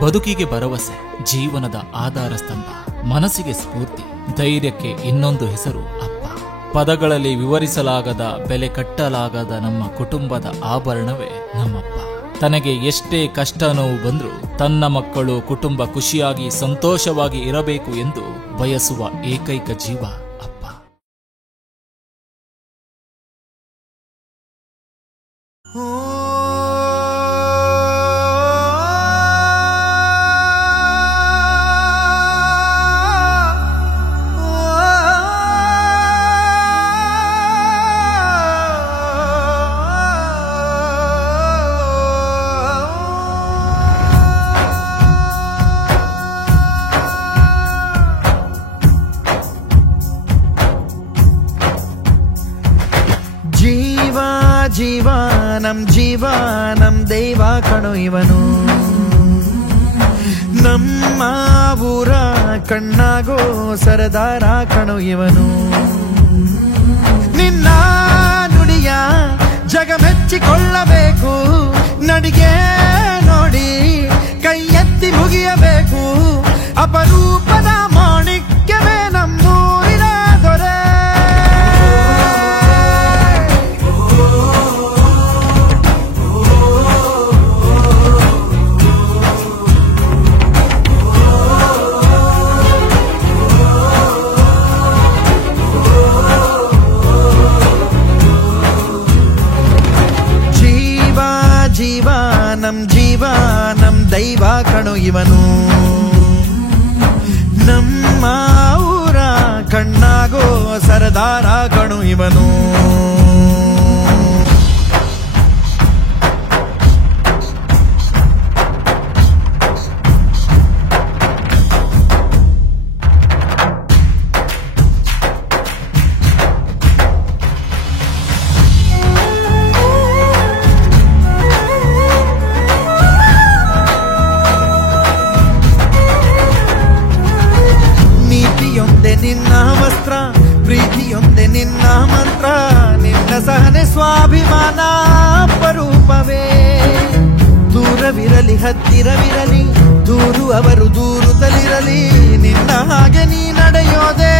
ಬದುಕಿಗೆ ಭರವಸೆ, ಜೀವನದ ಆಧಾರ ಸ್ತಂಭ, ಮನಸ್ಸಿಗೆ ಸ್ಫೂರ್ತಿ, ಧೈರ್ಯಕ್ಕೆ ಇನ್ನೊಂದು ಹೆಸರು ಅಪ್ಪ. ಪದಗಳಲ್ಲಿ ವಿವರಿಸಲಾಗದ, ಬೆಲೆ ಕಟ್ಟಲಾಗದ ನಮ್ಮ ಕುಟುಂಬದ ಆಭರಣವೇ ನಮ್ಮಪ್ಪ. ತನಗೆ ಎಷ್ಟೇ ಕಷ್ಟ ನೋವು ಬಂದರೂ ತನ್ನ ಮಕ್ಕಳು, ಕುಟುಂಬ ಖುಷಿಯಾಗಿ ಸಂತೋಷವಾಗಿ ಇರಬೇಕು ಎಂದು ಬಯಸುವ ಏಕೈಕ ಜೀವ ಅಪ್ಪ. ಜೀವ ನಮ್ ದೈವ ಕಣೋ ಇವನು, ನಮ್ಮ ಊರ ಕಣ್ಣಾಗೋ ಸರದಾರ ಕಣೋ ಇವನು. ನಿನ್ನ ನುಡಿಯ ಜಗ ಮೆಚ್ಚಿಕೊಳ್ಳಬೇಕು, ನಡಿಗೆ ನೋಡಿ ಕೈ ಎತ್ತಿ ಮುಗಿಯಬೇಕು. ಅಪರೂಪದ ಮಾಣಿಕ್ಯವೇ ನಮ್ಮೂರಿನ ದೊರೆ. ನಮ್ ದೈವ ಕಣೋ ಇವನು, ನಮ್ಮ ಊರ ಕಣ್ಣಾಗೋ ಸರದಾರ ಕಣೋ ಇವನು. ನಿನ್ನ ವಸ್ತ್ರ, ಪ್ರೀತಿಯೊಂದೆ ನಿನ್ನ ಮಂತ್ರ, ನಿನ್ನ ಸಹನೆ ಸ್ವಾಭಿಮಾನ ಅಪರೂಪವೇ. ದೂರವಿರಲಿ ಹತ್ತಿರವಿರಲಿ, ದೂರು ಅವರು ದೂರುತ್ತಲಿರಲಿ, ನಿನ್ನ ಹಾಗೆ ನೀ ನಡೆಯೋದೇ